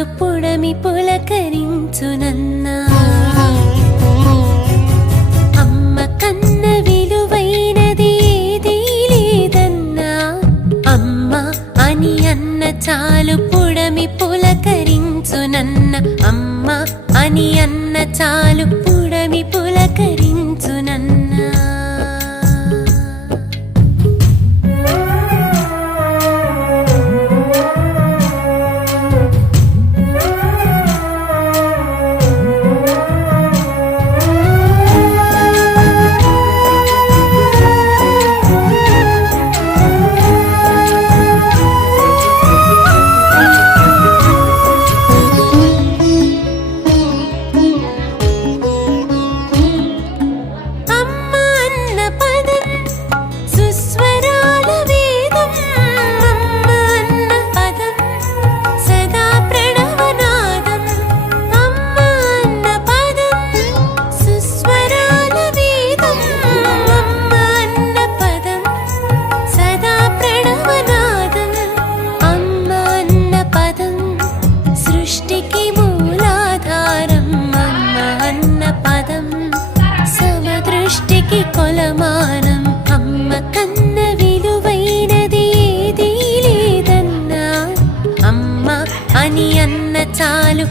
చాలు పుడమి పులకరించునన్నా. అమ్మ కన్న విలువైనది ఏదీ లేదన్నా. అమ్మ అని అన్న చాలు పుడమి పులకరించునన్న. అమ్మ అని అన్న చాలు పుడమి పులకరించునన్నా. సృష్టికి మూలాధారం అమ్మ అన్న పదం, సమదృష్టికి కొలమానం. అమ్మ కన్న విలువైనది ఏదీ లేదన్నా. అమ్మ అని అన్న చాలు